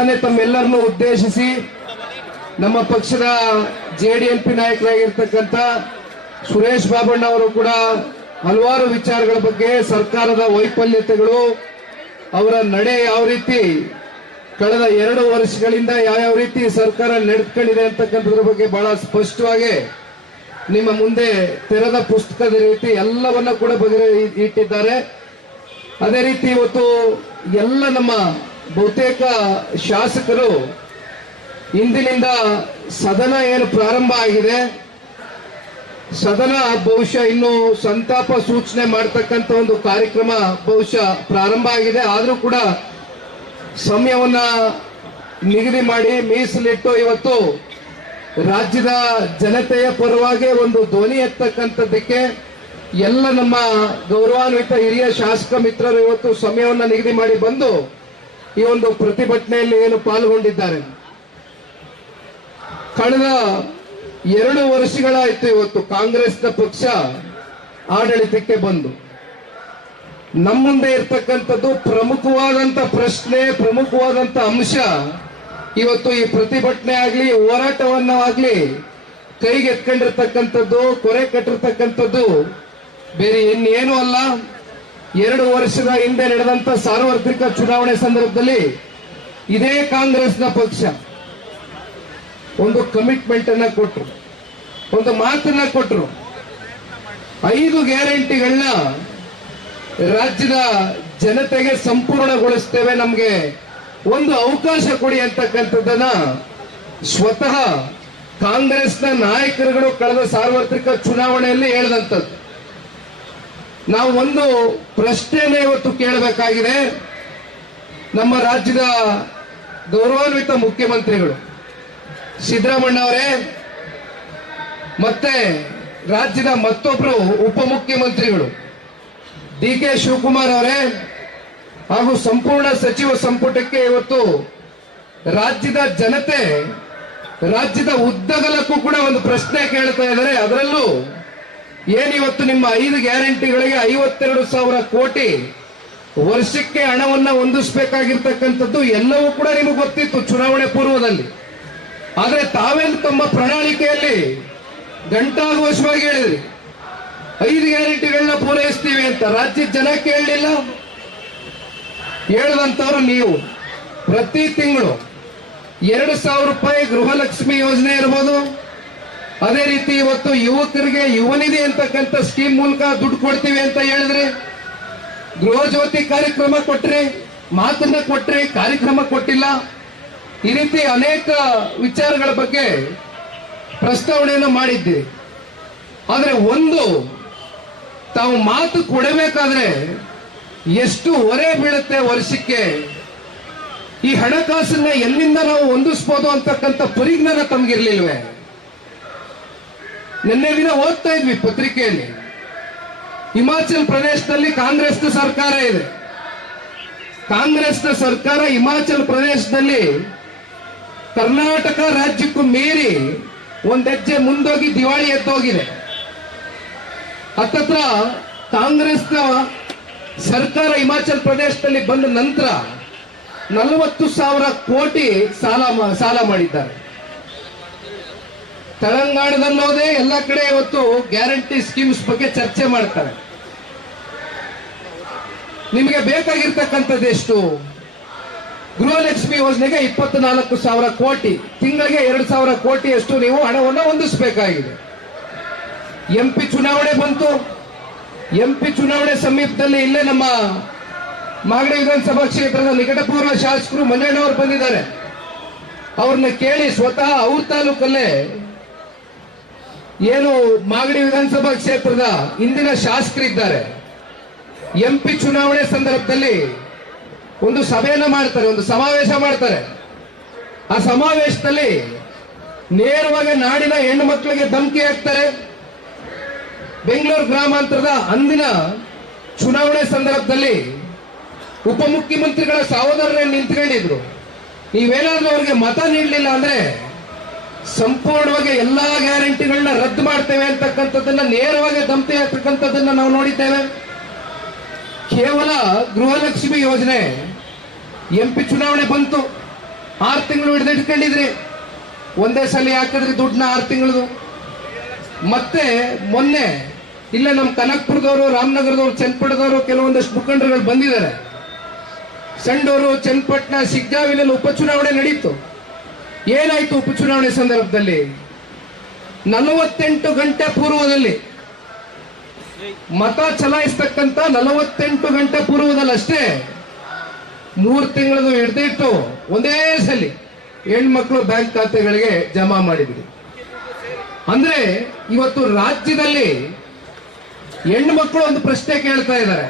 ತಾನೇ ತಮ್ಮೆಲ್ಲರನ್ನು ಉದ್ದೇಶಿಸಿ ನಮ್ಮ ಪಕ್ಷದ ಜೆಡಿಎಲ್ಪಿ ನಾಯಕರಾಗಿರ್ತಕ್ಕಂಥ ಸುರೇಶ್ ಬಾಬಣ್ಣ ಅವರು ಕೂಡ ಹಲವಾರು ವಿಚಾರಗಳ ಬಗ್ಗೆ, ಸರ್ಕಾರದ ವೈಫಲ್ಯತೆಗಳು, ಅವರ ನಡೆ ಯಾವ ರೀತಿ ಕಳೆದ 2 ವರ್ಷಗಳಿಂದ ಯಾವ ರೀತಿ ಸರ್ಕಾರ ನಡೆದುಕೊಂಡಿದೆ ಅಂತಕ್ಕಂಥದ್ರ ಬಗ್ಗೆ ಬಹಳ ಸ್ಪಷ್ಟವಾಗಿ ನಿಮ್ಮ ಮುಂದೆ ತೆರೆದ ಪುಸ್ತಕದ ರೀತಿ ಎಲ್ಲವನ್ನ ಕೂಡ ಇಟ್ಟಿದ್ದಾರೆ. ಅದೇ ರೀತಿ ಇವತ್ತು ಎಲ್ಲ ನಮ್ಮ ಬಹುತೇಕ ಶಾಸಕರು ಇಂದಿನಿಂದ ಸದನ ಏನು ಪ್ರಾರಂಭ ಆಗಿದೆ, ಸದನ ಬಹುಶಃ ಇನ್ನು ಸಂತಾಪ ಸೂಚನೆ ಮಾಡತಕ್ಕಂಥ ಒಂದು ಕಾರ್ಯಕ್ರಮ ಬಹುಶಃ ಪ್ರಾರಂಭ ಆಗಿದೆ. ಆದರೂ ಕೂಡ ಸಮಯವನ್ನ ನಿಗದಿ ಮಾಡಿ ಮೀಸಲಿಟ್ಟು ಇವತ್ತು ರಾಜ್ಯದ ಜನತೆಯ ಪರವಾಗಿ ಒಂದು ಧ್ವನಿ ಎತ್ತಕ್ಕಂಥದ್ದಕ್ಕೆ ಎಲ್ಲ ನಮ್ಮ ಗೌರವಾನ್ವಿತ ಹಿರಿಯ ಶಾಸಕ ಮಿತ್ರರು ಇವತ್ತು ಸಮಯವನ್ನ ನಿಗದಿ ಮಾಡಿ ಬಂದು ಈ ಒಂದು ಪ್ರತಿಭಟನೆಯಲ್ಲಿ ಏನು ಪಾಲ್ಗೊಂಡಿದ್ದಾರೆ. ಕಳೆದ 2 ವರ್ಷಗಳಾಯ್ತು ಇವತ್ತು ಕಾಂಗ್ರೆಸ್ನ ಪಕ್ಷ ಆಡಳಿತಕ್ಕೆ ಬಂದು. ನಮ್ಮ ಮುಂದೆ ಇರ್ತಕ್ಕಂಥದ್ದು ಪ್ರಮುಖವಾದಂತ ಪ್ರಶ್ನೆ, ಪ್ರಮುಖವಾದಂತ ಅಂಶ ಇವತ್ತು ಈ ಪ್ರತಿಭಟನೆ ಆಗ್ಲಿ ಹೋರಾಟವನ್ನಾಗ್ಲಿ ಕೈಗೆತ್ಕೊಂಡಿರ್ತಕ್ಕಂಥದ್ದು, ಕೊರೆ ಕಟ್ಟಿರ್ತಕ್ಕಂಥದ್ದು ಬೇರೆ ಇನ್ನೇನು ಅಲ್ಲ. 2 ವರ್ಷದ ಹಿಂದೆ ನಡೆದಂತ ಸಾರ್ವತ್ರಿಕ ಚುನಾವಣೆ ಸಂದರ್ಭದಲ್ಲಿ ಇದೇ ಕಾಂಗ್ರೆಸ್ನ ಪಕ್ಷ ಒಂದು ಕಮಿಟ್ಮೆಂಟ್ ಅನ್ನ ಕೊಟ್ಟರು, ಒಂದು ಮಾತನ್ನ ಕೊಟ್ಟರು. 5 ಗ್ಯಾರಂಟಿಗಳನ್ನ ರಾಜ್ಯದ ಜನತೆಗೆ ಸಂಪೂರ್ಣಗೊಳಿಸ್ತೇವೆ, ನಮಗೆ ಒಂದು ಅವಕಾಶ ಕೊಡಿ ಅಂತಕ್ಕಂಥದ್ದನ್ನ ಸ್ವತಃ ಕಾಂಗ್ರೆಸ್ನ ನಾಯಕರುಗಳು ಕಳೆದ ಸಾರ್ವತ್ರಿಕ ಚುನಾವಣೆಯಲ್ಲಿ ಹೇಳಿದಂಥದ್ದು. ನಾವು ಒಂದು ಪ್ರಶ್ನೆಯನ್ನ ಇವತ್ತು ಕೇಳಬೇಕಾಗಿದೆ. ನಮ್ಮ ರಾಜ್ಯದ ಗೌರವಾನ್ವಿತ ಮುಖ್ಯಮಂತ್ರಿಗಳು ಸಿದ್ದರಾಮಣ್ಣ ಅವರೇ, ಮತ್ತೆ ರಾಜ್ಯದ ಮತ್ತೊಬ್ಬರು ಉಪಮುಖ್ಯಮಂತ್ರಿಗಳು ಡಿ.ಕೆ. ಶಿವಕುಮಾರ್ ಅವರೇ ಹಾಗೂ ಸಂಪೂರ್ಣ ಸಚಿವ ಸಂಪುಟಕ್ಕೆ ಇವತ್ತು ರಾಜ್ಯದ ಜನತೆ ರಾಜ್ಯದ ಉದ್ದಗಲಕ್ಕೂ ಕೂಡ ಒಂದು ಪ್ರಶ್ನೆ ಕೇಳ್ತಾ ಇದ್ದಾರೆ. ಅದರಲ್ಲೂ ಏನಿವತ್ತು ನಿಮ್ಮ 5 ಗ್ಯಾರಂಟಿಗಳಿಗೆ 52,000 ಕೋಟಿ ವರ್ಷಕ್ಕೆ ಹಣವನ್ನ ಹೊಂದಿಸಬೇಕಾಗಿರ್ತಕ್ಕಂಥದ್ದು ಎಲ್ಲವೂ ಕೂಡ ನಿಮಗೆ ಗೊತ್ತಿತ್ತು ಚುನಾವಣೆ ಪೂರ್ವದಲ್ಲಿ. ಆದ್ರೆ ತಾವೇನು ತಮ್ಮ ಪ್ರಣಾಳಿಕೆಯಲ್ಲಿ ಗಂಟಾಘೋಷವಾಗಿ ಹೇಳಿದ್ರಿ 5 ಗ್ಯಾರಂಟಿಗಳನ್ನ ಪೂರೈಸ್ತೀವಿ ಅಂತ. ರಾಜ್ಯದ ಜನ ಕೇಳಲಿಲ್ಲ. ಹೇಳದಂತವ್ರು ನೀವು. ಪ್ರತಿ ತಿಂಗಳು 2,000 ರೂಪಾಯಿ ಗೃಹಲಕ್ಷ್ಮಿ ಯೋಜನೆ ಇರ್ಬೋದು, ಅದೇ ರೀತಿ ಇವತ್ತು ಯುವಕರಿಗೆ ಯುವನಿಧಿ ಅಂತಕ್ಕಂಥ ಸ್ಕೀಮ್ ಮೂಲಕ ದುಡ್ಡು ಕೊಡ್ತೀವಿ ಅಂತ ಹೇಳಿದ್ರಿ. ಗೃಹ ಜ್ಯೋತಿ ಕಾರ್ಯಕ್ರಮ ಕೊಟ್ರಿ, ಮಾತನ್ನ ಕೊಟ್ರಿ, ಕಾರ್ಯಕ್ರಮ ಕೊಟ್ಟಿಲ್ಲ. ಈ ರೀತಿ ಅನೇಕ ವಿಚಾರಗಳ ಬಗ್ಗೆ ಪ್ರಸ್ತಾವನೆಯನ್ನು ಮಾಡಿದ್ದೀರಿ. ಆದ್ರೆ ಒಂದು, ತಾವು ಮಾತು ಕೊಡಬೇಕಾದ್ರೆ ಎಷ್ಟು ಹೊರೆ ಬೀಳುತ್ತೆ ವರ್ಷಕ್ಕೆ, ಈ ಹಣಕಾಸನ್ನ ಎಲ್ಲಿಂದ ನಾವು ಹೊಂದಿಸ್ಬೋದು ಅಂತಕ್ಕಂಥ ಪರಿಜ್ಞಾನ ತಮಗಿರ್ಲಿಲ್ವೇ? ನಿನ್ನೆ ದಿನ ಓದ್ತಾ ಇದ್ವಿ ಪತ್ರಿಕೆಯಲ್ಲಿ, ಹಿಮಾಚಲ್ ಪ್ರದೇಶದಲ್ಲಿ ಕಾಂಗ್ರೆಸ್ನ ಸರ್ಕಾರ ಇದೆ. ಕಾಂಗ್ರೆಸ್ನ ಸರ್ಕಾರ ಹಿಮಾಚಲ್ ಪ್ರದೇಶದಲ್ಲಿ ಕರ್ನಾಟಕ ರಾಜ್ಯಕ್ಕೂ ಮೀರಿ ಒಂದ್ ಹೆಜ್ಜೆ ಮುಂದೋಗಿ ದಿವಾಳಿ ಎದ್ದೋಗಿದೆ. ಹತ್ತತ್ರ ಕಾಂಗ್ರೆಸ್ನ ಸರ್ಕಾರ ಹಿಮಾಚಲ್ ಪ್ರದೇಶದಲ್ಲಿ ಬಂದ ನಂತರ 40,000 ಕೋಟಿ ಸಾಲ ಮಾಡಿದ್ದಾರೆ. ತೆಲಂಗಾಣದಲ್ಲೋದೇ ಎಲ್ಲ ಕಡೆ ಇವತ್ತು ಗ್ಯಾರಂಟಿ ಸ್ಕೀಮ್ಸ್ ಬಗ್ಗೆ ಚರ್ಚೆ ಮಾಡ್ತಾರೆ. ನಿಮಗೆ ಬೇಕಾಗಿರ್ತಕ್ಕಂಥದ್ದು ಎಷ್ಟು? ಗೃಹಲಕ್ಷ್ಮಿ ಯೋಜನೆಗೆ 24,000 ಕೋಟಿ, ತಿಂಗಳಿಗೆ 2,000 ಕೋಟಿ ಅಷ್ಟು ನೀವು ಹಣವನ್ನು ಹೊಂದಿಸಬೇಕಾಗಿದೆ. ಎಂಪಿ ಚುನಾವಣೆ ಬಂತು. ಎಂಪಿ ಚುನಾವಣೆ ಸಮೀಪದಲ್ಲಿ ಇಲ್ಲೇ ನಮ್ಮ ಮಾಗಡಿ ವಿಧಾನಸಭಾ ಕ್ಷೇತ್ರದ ನಿಕಟಪೂರ್ವ ಶಾಸಕರು ಮಂಜಣ್ಣವರು ಬಂದಿದ್ದಾರೆ. ಅವ್ರನ್ನ ಕೇಳಿ ಸ್ವತಃ ಅವ್ರ ತಾಲೂಕಲ್ಲೇ ಏನು ಮಾಗಡಿ ವಿಧಾನಸಭಾ ಕ್ಷೇತ್ರದ ಇಂದಿನ ಶಾಸಕರಿದ್ದಾರೆ, ಎಂಪಿ ಚುನಾವಣೆ ಸಂದರ್ಭದಲ್ಲಿ ಒಂದು ಸಭೆಯನ್ನ ಮಾಡ್ತಾರೆ, ಒಂದು ಸಮಾವೇಶ ಮಾಡ್ತಾರೆ. ಆ ಸಮಾವೇಶದಲ್ಲಿ ನೇರವಾಗಿ ನಾಡಿನ ಹೆಣ್ಣು ಮಕ್ಕಳಿಗೆ ಧಮಕಿ ಹಾಕ್ತಾರೆ. ಬೆಂಗಳೂರು ಗ್ರಾಮಾಂತರದ ಅಂದಿನ ಚುನಾವಣೆ ಸಂದರ್ಭದಲ್ಲಿ ಉಪಮುಖ್ಯಮಂತ್ರಿಗಳ ಸಹೋದರರೇ ನಿಂತ್ಕೊಂಡಿದ್ರು. ನೀವೇನಾದ್ರೂ ಅವ್ರಿಗೆ ಮತ ನೀಡಲಿಲ್ಲ ಅಂದ್ರೆ ಸಂಪೂರ್ಣವಾಗಿ ಎಲ್ಲಾ ಗ್ಯಾರಂಟಿಗಳನ್ನ ರದ್ದು ಮಾಡ್ತೇವೆ ಅಂತಕ್ಕಂಥದ್ದನ್ನ ನೇರವಾಗಿ ಧಮಕಿ ಹಾಕ್ತಕ್ಕಂಥದ್ದನ್ನ ನಾವು ನೋಡಿದ್ದೇವೆ. ಕೇವಲ ಗೃಹಲಕ್ಷ್ಮಿ ಯೋಜನೆ ಎಂಪಿ ಚುನಾವಣೆ ಬಂತು. 6 ತಿಂಗಳು ಹಿಡಿದಿಟ್ಕೊಂಡಿದ್ರಿ, ಒಂದೇ ಸಲ ಹಾಕಿದ್ರಿ ದುಡ್ಡನ್ನ 6 ತಿಂಗಳದು. ಮತ್ತೆ ಮೊನ್ನೆ ಇಲ್ಲ ನಮ್ಮ ಕನಕಪುರದವರು, ರಾಮನಗರದವರು, ಚನ್ನಪಟ್ಟಣದವರು ಕೆಲವೊಂದಷ್ಟು ಮುಖಂಡರುಗಳು ಬಂದಿದ್ದಾರೆ. ಸಂಡೂರು, ಚನ್ನಪಟ್ಟಣ, ಶಿಗ್ಗಾವಿನಲ್ಲಿ ಉಪಚುನಾವಣೆ ನಡೀತು. ಏನಾಯ್ತು ಉಪಚುನಾವಣೆ ಸಂದರ್ಭದಲ್ಲಿ? 48 ಗಂಟೆ ಪೂರ್ವದಲ್ಲಿ ಮತ ಚಲಾಯಿಸ್ತಕ್ಕಂಥ 48 ಗಂಟೆ ಪೂರ್ವದಲ್ಲಿ ಅಷ್ಟೇ 3 ತಿಂಗಳದು ಹಿಡಿದಿಟ್ಟು ಒಂದೇ ಸಲ ಹೆಣ್ಮಕ್ಳು ಬ್ಯಾಂಕ್ ಖಾತೆಗಳಿಗೆ ಜಮಾ ಮಾಡಿದ್ವಿ. ಅಂದ್ರೆ ಇವತ್ತು ರಾಜ್ಯದಲ್ಲಿ ಹೆಣ್ಣು ಮಕ್ಕಳು ಒಂದು ಪ್ರಶ್ನೆ ಕೇಳ್ತಾ ಇದ್ದಾರೆ,